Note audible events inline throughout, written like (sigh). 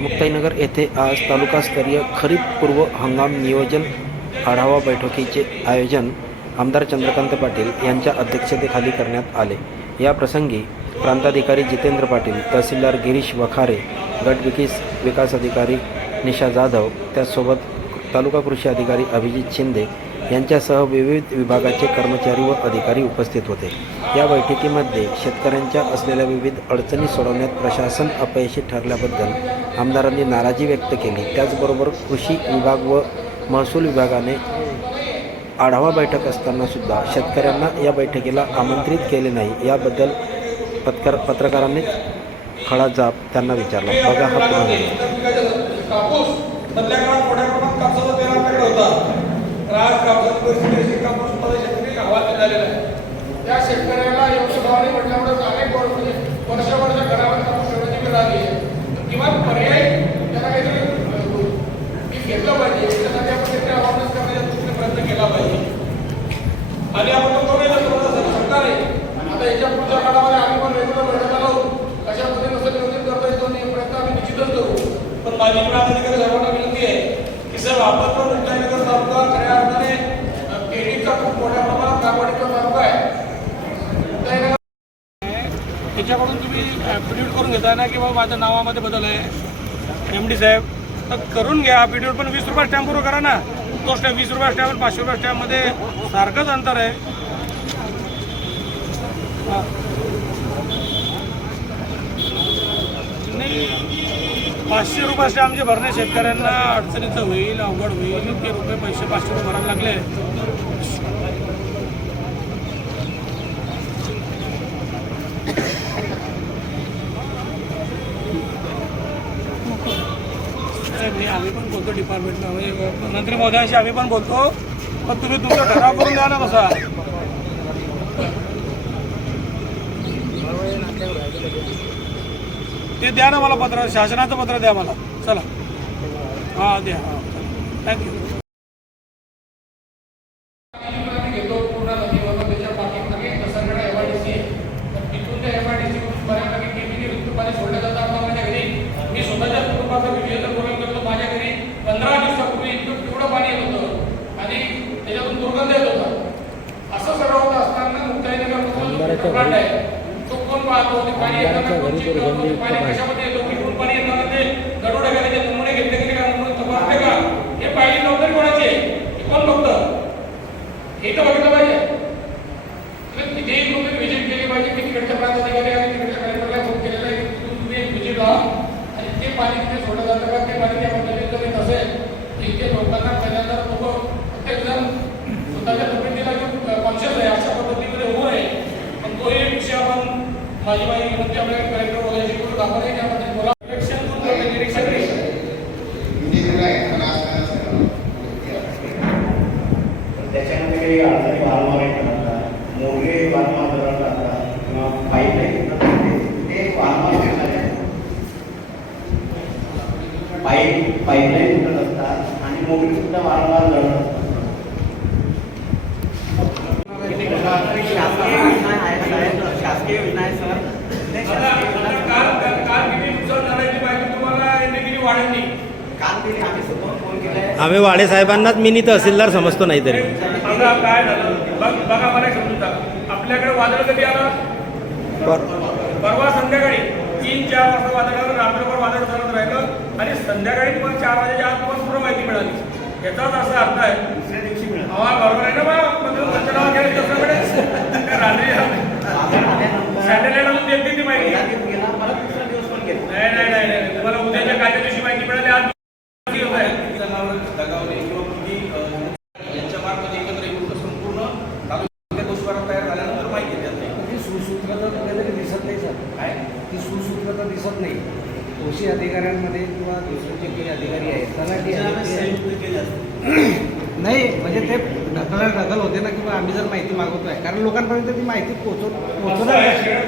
मुक्ताईनगर येथे आज तालुकास्तरीय खरीप पूर्व हंगाम नियोजन आढावा बैठकीचे आयोजन आमदार चंद्रकांत पाटील यांच्या अध्यक्षतेखाली करण्यात आले. या प्रसंगी प्रांताधिकारी जितेंद्र पाटील तहसीलदार गिरीश वखारे गट विकास विकास अधिकारी निशा जाधव त्याचसोबत तालुका कृषी अधिकारी अभिजित शिंदे यांच्यासह विविध विभागाचे कर्मचारी व अधिकारी उपस्थित होते. या बैठकीमध्ये शेतकऱ्यांच्या असलेल्या विविध अडचणी सोडवण्यात प्रशासन अपयशी ठरल्याबद्दल आमदारांनी नाराजी व्यक्त केली. त्याचबरोबर कृषी विभाग व महसूल विभागाने आढावा बैठक असताना सुद्धा शेतकऱ्यांना या बैठकीला आमंत्रित केले नाही. याबद्दल पत्रकार पत्रकारांनी खडा जाब त्यांना विचारला. बघा हा पुन्हा व्हिडिओ. कापूस मधल्या काळात मोठ्या प्रमाणात कापसाचा पेर आपल्याकडे होता तर आज कापसाची परिस्थिती अशी कापूसमध्ये शेतकरी हवालदिल झालेला आहे त्या शेतकऱ्याला योग्य भावाने म्हटल्यामुळे अनेक वर्ष म्हणजे वर्ष घरावर कापूस ठेवण्याची वेळ आली आहे. तर किमान पर्याय त्याला काहीतरी अं, पीक घेतलं पाहिजे. त्यासाठी आपण शेतकरी अवेअरनेस करण्याच्या दृष्टीने प्रयत्न केला पाहिजे. आणि आपण तो करूया थोडंसं शकणार आहे. आता याच्या पुढच्या काळामध्ये आम्ही पण रेग्युलर बैठका लावू कशा पद्धतीने कसं नियोजन करता येतो आणि प्रयत्न आम्ही निश्चितच करू. पण माझी प्राधिकारी सर्वांना विनंती आहे की सर आपण पण मुक्ताईनगर तालुका खऱ्या अर्थाने अ, खूप मोठ्या प्रमाणात लागवडीचा आहे. त्याच्याकडून तुम्ही ॲफिडेविट करून घेताय ना की बाबा माझ्या नावामध्ये बदल आहे. एम डी साहेब तर करून घ्या. ॲफिडेविट पण वीस रुपया स्टॅम्पवर करा ना. तो स्टॅम्प वीस रुपया स्टॅम्प आणि पाचशे रुपया स्टॅम्पमध्ये सारखंच अंतर आहे. पाचशे रुपये स्टॅम्प जे भरणे शेतकऱ्यांना अडचणीचं होईल अवघड होईल इतके रुपये पैसे पाचशे रुपये भरायला लागले साहेब, नाही आम्ही पण बोलतो डिपार्टमेंटला म्हणजे मंत्री महोदयांशी आम्ही पण बोलतो. पण तुम्ही तुमचा ठराव करून द्या ना कसा ते द्या ना मला पत्र. शासनाचं पत्र द्या मला. चला. हां द्या. हां थँक्यू घेतो पूर्ण नदीवर त्याच्या पाठीमागे कसरगडा एम आय डी सी तिथून त्या एम आय डी सी बऱ्यापैकी केमिकल युक्त पाणी सोडलं जातं आता माझ्या घरी मी स्वतःच्या कुटुंबाचं मी विजय बोलून करतो माझ्या घरी पंधरा दिवसापूर्वी इतकं पिवळं पाणी येत होतं आणि त्याच्यातून दुर्गंध येत होता असं सगळं होत असताना मुक्ताईनगर प्लांट आहे तो कोण पाहतो ते पाणी येताना कोण चेक करतो ते पाणी कशामध्ये येतो कुठून पाणी येताना ते गडोडे का त्याचे नमुने घेतले गेले का नमुने तपासले का हे पाहिजे जबाबदारी कोणाची? आहे हे हे तर तिथेही तुम्ही व्हिजिट केली पाहिजे की तिकडच्या प्रांताधिकारी आणि तिकडच्या कलेक्टरला फोन केलेला आहे की तिथून तुम्ही एक व्हिजिट लावा आणि ते पाणी तिथे सोडलं जातं का ते पाणी त्या पद्धतीने जर येत असेल तर इथे लोकांना पहिल्यांदा लोक प्रत्येक जण स्वतःच्या तब्येतीला कॉन्शियस आहे अशा पद्धतीमध्ये होऊ नये पण तोही एक विषय आपण माझी माहिती घेऊन त्यामुळे कलेक्टर वगैरे बोलून आपण त्यामध्ये बोला निरीक्षण निरीक्षण त्याच्यामध्ये काही अडचणी वारंवार येतात मोठे वारंवार जवळ लागतात किंवा पाईप येतात ते वारंवार फिरणारे आहेत. पाईप पाईपलाईन फुटत असतात आणि मोगरी सुद्धा वारंवार जळत असतात शासकीय योजना आहे साहेब शासकीय योजना आहे सर काल काल किती नुकसान झालं याची माहिती तुम्हाला यांनी किती वाढवली काल तिने आम्ही स्वतः फोन केलाय आम्ही वाडे साहेबांनाच मिनी तहसीलदार समजतो नाही तरी. काय आपल्याकडे वादळ कधी आलं? परवा संध्याकाळी तीन चार वाजता वादळ आलं रात्रभर वादळ चालत राहिलं आणि संध्याकाळी तुम्हाला चार वाजेच्या आत तुम्हाला पूर्ण माहिती मिळाली. याचाच असा अर्थ आहे. दुसऱ्या दिवशी हवा बरोबर आहे ना बा म्हणजे पंचनामा केला मिळेल रात्री सॅटेलाईट अजून देते ती माहिती. पण नाही नाही नाही. तुम्हाला उद्याच्या कालच्या दिवशी माहिती मिळाली. आज दिवशी होत आहे जनावर दगावले किंवा कुठली यांच्या मार्फत एकत्र येऊन संपूर्ण तालुक्यात दुष्काळ तयार झाल्यानंतर माहिती देत नाही ती सुसूत्रता कुठेतरी दिसत नाही सर काय ती सुसूत्रता दिसत नाही कृषी अधिकाऱ्यांमध्ये किंवा दुसरे जे काही अधिकारी आहेत तलाठी आहेत, (clears throat) नाही म्हणजे ते ढकल ढकल होते ना किंवा आम्ही जर माहिती मागवतोय कारण लोकांपर्यंत ती माहिती पोहोचव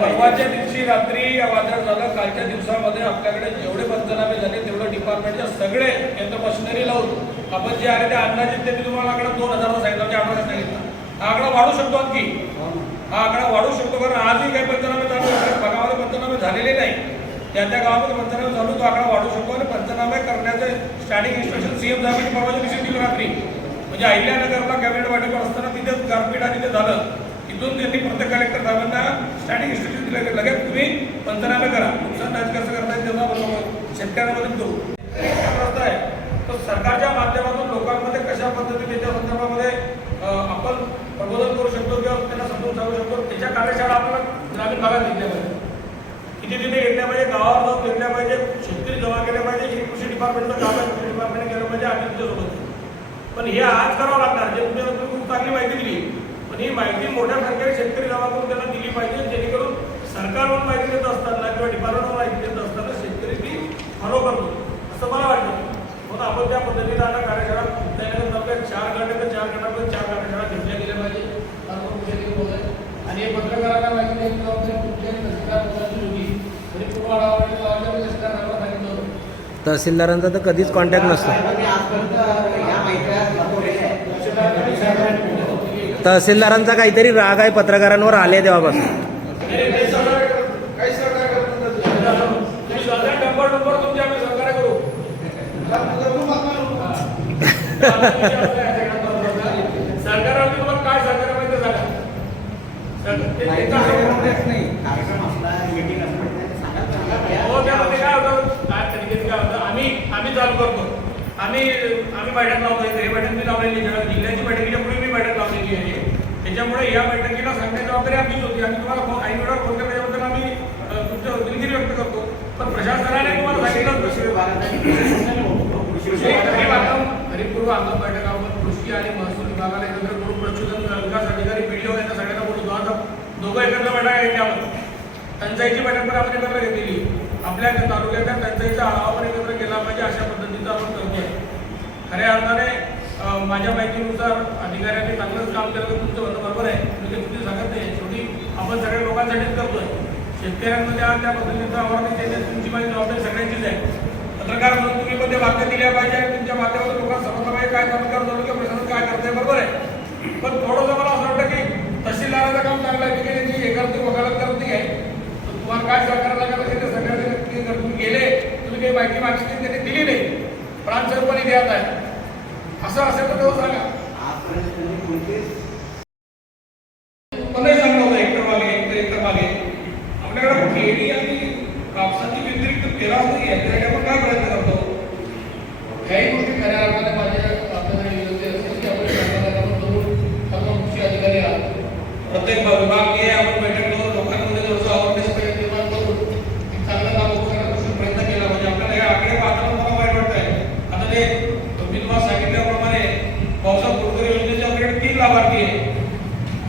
परवाच्या दिवशी रात्री वादळ झालं कालच्या दिवसामध्ये आपल्याकडे जेवढे पंचनामे झाले तेवढे डिपार्टमेंटचे सगळे यंत्र मशिनरी लावून आपण जे आहे ते अंदाजित ते मी तुम्हाला दोन हजारला सांगितलं म्हणजे आकडा सांगितलं हा आकडा वाढू शकतो आणखी. हा आकडा वाढू शकतो कारण आजही काही पंचनामे चालू आहे भागामध्ये पंचनामे झालेले नाही. त्या त्या गावामध्ये पंचनामे चालू तो आकडा वाढू शकतो आणि पंचनामे करण्याचे स्टँडिंग इन्स्ट्रक्शन सीएम साहेबांनी परवाच्या दिवशी दिलं रात्री. म्हणजे अहिल्यानगरला कॅबिनेट बैठक असताना तिथे गारपीट आणि ते झालं. तिथून त्यांनी प्रत्येक कलेक्टर साहेबांना स्टँडिंग इन्स्ट्रक्शन दिलं. लगेच तुम्ही पंचनामे करा. नुकसान कसं करता येईल त्याचा शेतकऱ्यांना मदत करू एक रस्ता आहे तो सरकारच्या माध्यमातून लोकांमध्ये कशा पद्धतीने त्याच्या संदर्भामध्ये अं, आपण प्रबोधन करू शकतो किंवा त्यांना समजून सांगू शकतो त्याच्या कार्यशाळा आपल्याला ग्रामीण भागात घेतल्या पाहिजे. किती तिथे घेतल्या पाहिजे? गावावर जाऊन घेतल्या पाहिजे. शेतकरी जमा केल्या पाहिजे. हे कृषी डिपार्टमेंटचं काम आहे. कृषी डिपार्टमेंट केलं पाहिजे. आम्ही तुमच्यासोबत पण हे आज करावं लागणार. जे तुम्ही खूप चांगली माहिती दिली. पण ही माहिती मोठ्या संख्येने शेतकरी जमा करून त्यांना दिली पाहिजे जेणेकरून सरकारवरून माहिती देत असताना किंवा डिपार्टमेंटवर माहिती देत असताना शेतकरी ती फॉलो करतो असं मला वाटतं म्हणून आपण त्या पद्धतीने आता कार्यशाळा त्यानंतर आपल्या चार गट तर चार गटामध्ये चार कार्यशाळा घेतल्या गेल्या पाहिजे असं कुठेतरी बोलत आहे. आणि हे पत्रकारांना माहिती द्यायची जबाबदारी कुठल्याही तहसीलदार पदाची होती तरी पूर्व आढावा गावाच्या तहसीलदारांना सांगितलं होतं तहसीलदारांचा तर कधीच कॉन्टॅक्ट नसतो. तहसीलदारांचा काहीतरी राग आहे पत्रकारांवर आले तेव्हापासून (laughs) तुम्ही सरकार टंबर टंबर तुमचे आम्ही सहकार्य करू सरकाराने तुम्हाला काय सहकार्य पाहिजे ते सांगा सर- ते- ते काय सांगा? नाही कार्यक्रम असला मीटिंग असलं सांगा हो त्यामध्ये काय होतं काय तरीके काय होतं आम्ही आम्ही चालू करतो आम्ही आम्ही बैठक लावतो इथे हे बैठक मी लावलेली. जिल्ह्याची बैठकीच्या पूर्वी मी बैठक लावलेली आहे. त्याच्यामुळे या बैठकीला सांगण्याची जबाबदारी आमचीच होती. आम्ही तुम्हाला ऐन वेळा फोन केल्याबद्दल आम्ही तुमच्या दिलगिरी व्यक्त करतो. पण प्रशासनाने तुम्हाला सांगितलं कृषी वाटतं हरिपूर्व आंदोलन बैठकावर कृषी आणि महसूल विभागाला एकत्र करून प्रचोदन विकास अधिकारी पीडीओ यांना सगळ्यांना बोलतो आता दोघं एकत्र बैठका घेतल्या आपण टंचाईची बैठक पण आपण एकत्र घेतलेली आपल्या त्या तालुक्याच्या टंचाईचा आढावा पण एकत्र केला पाहिजे अशा पद्धतीचं आपण करतोय. खऱ्या अर्थाने माझ्या माहितीनुसार अधिकाऱ्यांनी चांगलंच काम केलं तुमचं म्हणणं बरोबर आहे. मी ते सांगत नाही. शेवटी आपण सगळ्या लोकांसाठीच करतोय. शेतकऱ्यांमध्ये आज त्या पद्धतीचं आव्हान देण्याची तुमची माझी जबाबदारी सगळ्यांचीच आहे. पत्रकार म्हणून तुम्ही पण ते वाक्य दिल्या पाहिजे? आणि तुमच्या माध्यमातून लोकांना समजलं पाहिजे काय चमत्कार झालं किंवा प्रशासन काय करतंय बरोबर आहे. पण थोडंसं मला असं वाटतं की तहसीलदाराचं काम चांगलं आहे की त्यांची हे करते वकालत करते नाही आहे तर तुम्हाला काय सहकार्य लागत असेल ते सगळ्यांनी जर तुम्ही गेले. तुम्ही काही माहिती मागितली त्यांनी दिली नाही. प्रांतसरपणे द्यात आहे. असं असेल तर तेव्हा सांगा. उत्पन्नही चांगलं होतं हेक्टर मागे हेक्टर हेक्टर मागे. आपल्याकडे केळी आणि कापसाची व्यतिरिक्त तेरा नाही आहे त्यासाठी आपण काय प्रयत्न करतो? ह्याही गोष्टी खऱ्या अर्थाने माझ्या आपल्याला विनंती असेल की आपण सरकारला करून सर्व कृषी अधिकारी आहात. प्रत्येक विभागीय आपण बैठक घेऊन लोकांमध्ये थोडंसं अवेअरनेस निर्माण करून एक चांगलं काम उभं करण्याचा प्रयत्न केला पाहिजे आपल्याला हे आकडे पाहताना मला वाईट वाटतंय आता ते मी तुम्हाला सांगितल्याप्रमाणे पावसात गुरुकर योजनेचे आपल्याकडे तीन लाभार्थी आहे?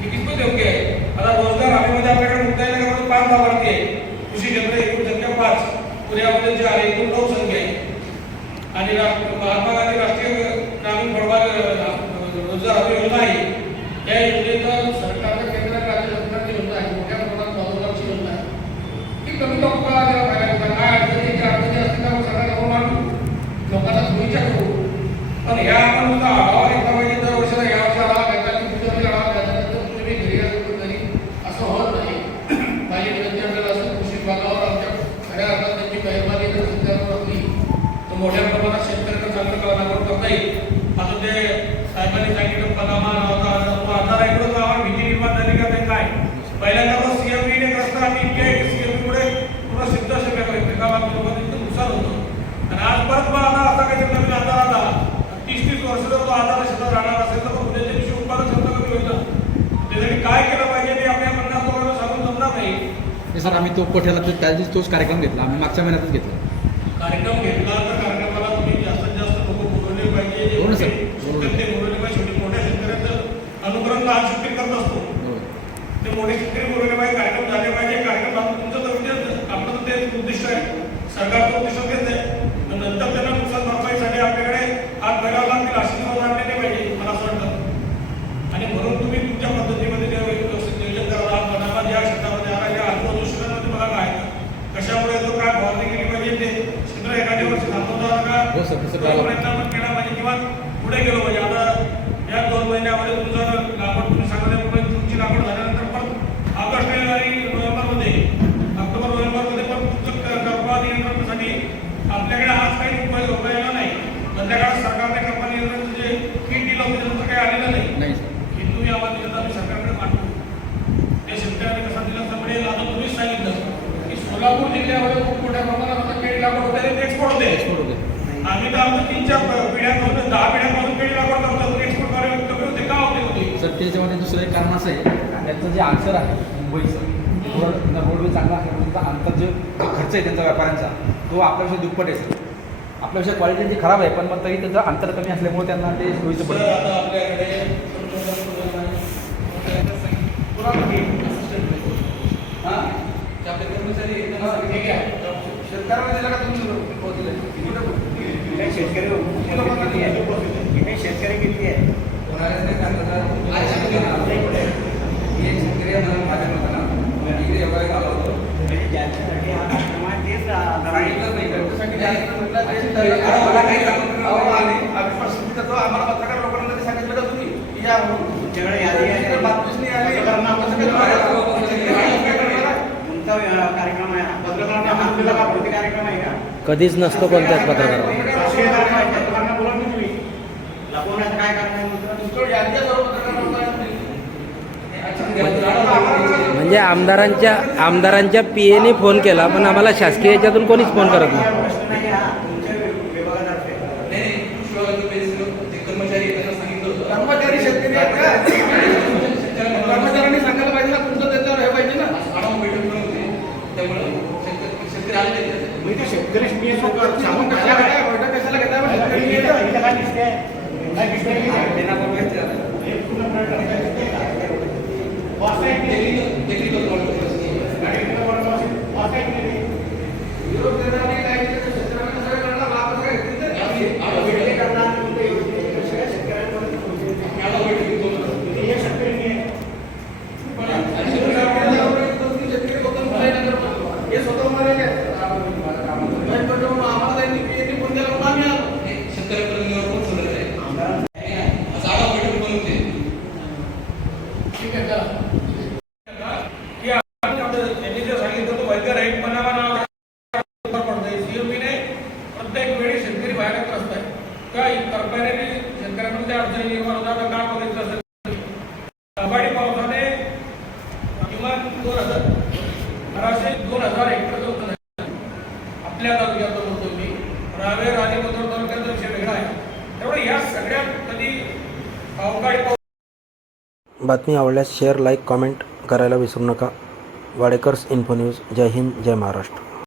हे कितपत योग्य आहे आता रोजगार हमीमध्ये आपल्याकडे मुक्ताईनगरमध्ये पाच लाभार्थी आहे? कृषी क्षेत्र एकूण संख्या पाच. पुण्यामध्ये जे आहे एकूण नऊ संख्या आहे. आणि महात्मा गांधी राष्ट्रीय ग्रामीण फळबाग रोजगार हमी योजना आहे. या योजनेचं सरकारच्या केंद्र आणि राज्य सरकारची योजना आहे मोठ्या प्रमाणात महत्वाची योजना आहे ती कमी लोकांना द्यायला पाहिजे होता. काय अडचणी ज्या अडचणी असतील त्या आपण सरकार करून आणू लोकांना सोयीच्या करू पण ह्या आपण नुसता आढावा घेतला पाहिजे दर वर्षाला या वर्षी आढावा घ्यायचा की पुढच्या वर्षी आढावा घ्यायचा नंतर तुम्ही घरी असतो घरी असं होत नाही माझी विनंती आपल्याला असं कृषी विभागावर आमच्या खऱ्या अर्थात त्यांची मेहरबानी जर सत्यावर असली तर मोठ्या प्रमाणात शेतकऱ्यांना चांगलं कानावर करता येईल आता ते साहेबांनी सांगितलं पनामा नावाचा आधार ऐकून गावात भीती निर्माण झाली का ते काय पहिल्यांदा सीएमडी ने रस्ता आणि इतक्या सीएमडी मुळे पूर्ण सिद्ध शक्य गावात लोकांचं नुकसान होतं. आणि आज परत मला आता असा काही नवीन आजार आला तीस तीस वर्ष जर तो आजार शेतात राहणार असेल तर मग उद्याच्या दिवशी उत्पादन क्षमता कमी ना. त्यासाठी काय केलं पाहिजे ते आपल्या पन्नास लोकांना सांगून जमणार नाही. सर आम्ही तो कोठ्याला त्या दिवशी तोच कार्यक्रम घेतला. आम्ही मागच्या महिन्यातच घेतला. कार्यक्रम घेतला. प्रयत्न केला पाहिजे किंवा पुढे गेलो म्हणजे आता या दोन महिन्यामध्ये तुमचं लागवड तुम्ही सांगितल्यामुळे तुमची लागवड झाल्यानंतर पण ऑगस्ट आणि नोव्हेंबरमध्ये ऑक्टोबर नोव्हेंबरमध्ये पण तुमचं कर्वा नियंत्रणासाठी आपल्याकडे आज काही उपाय उपायला नाही. संध्याकाळ सरकारने कर्वा नियंत्रण जे किट दिलं होतं काही आलेलं नाही. की तुम्ही आवाज दिला आम्ही सरकारकडे पाठवू. ते शेतकऱ्यांनी कसा दिला तर म्हणजे आता तुम्हीच सांगितलं की सोलापूर जिल्ह्यामध्ये खूप मोठ्या प्रमाणात आता केळी लागवड होते एक्सपोर्ट होते. एक्सपोर्ट आम्ही तर आमचं तीन चार पिढ्यांपासून दहा पिढ्यांपासून केळी लागवड करतो एक्सपोर्ट करायला कमी होते. का होते होते? सर त्याच्यामध्ये दुसरं एक कारण असं आहे त्यांचं जे आन्सर आहे मुंबईचं थोडं रोडवे चांगला असल्यामुळे त्यांचा अंतर जो खर्च आहे त्यांचा व्यापाऱ्यांचा तो आपल्यापेक्षा दुप्पट आहे आपल्यापेक्षा क्वालिटी त्यांची खराब आहे पण मग तरी त्यांचं अंतर कमी असल्यामुळे त्यांना ते सोयीचं पडतं. आता आपल्याकडे हां? कर्मचारी हा, शेतकऱ्यांना दिला का तुम्ही? पोहोचले इथे शेतकरी किती आहे. इथे शेतकरी किती आहे? म्हणजे ज्यांच्यासाठी हा कार्यक्रम आहे तेच जरा आम्हाला पत्रकार लोकांना ते सांगितलं का तुम्ही की या म्हणून तुमच्याकडे यादी आहे तर बातमीच नाही आली. पत्रकारांना आपण कसं काय काय करणार? तुमचा अं, कार्यक्रम आहे पत्रकारांना हा आपल्याला का प्रति कार्यक्रम आहे का कधीच नसतो कोणत्याच पत्रकारावर राष्ट्रीय कार्यक्रम आहे पत्रकारांना बोला ना तुम्ही लपवण्याचं काय कारण आहे म्हणतो तुमच्याकडे यादीच्या कधीच नसतो कोणत्याच आहेत. म्हणजे आमदारांच्या आमदारांच्या पी एने फोन केला पण आम्हाला शासकीय याच्यातून कोणीच फोन करत नाही प्रश्न नाही हा तुमच्या विभागातर्फे नाही, नाही, शिवाजी पेन्सिल जे कर्मचारी आहेत, त्यांना सांगितलं होतं. कर्मचारी शेतकरी आहेत का? कर्मचाऱ्यांनी सांगायला पाहिजे ना तुमचं त्याच्यावर हे पाहिजे ना आढावा बैठक पण होती त्यामुळे शेतकरी शेतकरी आले नाही त्याच्यात. मी ते शेतकरी मी सांगून सांगून कशाला काय बैठक कशाला घेताय मग शेतकरी येतात. काय दिसते काय दिसते Technical- technical problem असते. विरोध करणारे काय केलं तर शेतकऱ्यांना सगळं करणार, लाभ कसं काय घेतील ते? आम्ही आढावा बैठक आढावा बैठकीत बोलत होतो. पण आणि शेतकऱ्यांना दोन तीन शेतकरी फक्त मुलांना करतात. हे स्वतः म्हणाले काय म्हणून आम्हाला त्यांनी PA फोन केला म्हणून आम्ही आलो. शेतकऱ्यापर्यंत पण सोडत आहे असं आढावा बैठक पण होते ठीक आहे चला की आपण आपलं त्यांनी जे सांगितलं तो वैद्य राईट बनावा नाव पडतंय सीएमपीने प्रत्येक वेळी शेतकरी बाहेर त्रस्त आहे काय सरकारने शेतकऱ्यांमध्ये अडचणी निर्माण होतात का बघितलं असेल अबाडी पावसाने किमान दोन हजार अठराशे दोन हजार हेक्टर जो आपल्या तालुक्यात बोलतो मी रावेर आणि मधुर तालुक्याचा विषय वेगळा आहे त्यामुळे या सगळ्यात कधी अवकाळी पाऊस बातमी आवडल्यास शेअर लाईक कॉमेंट करायला विसरू नका. वाडेकर्स इन्फो न्यूज जय हिंद जय महाराष्ट्र.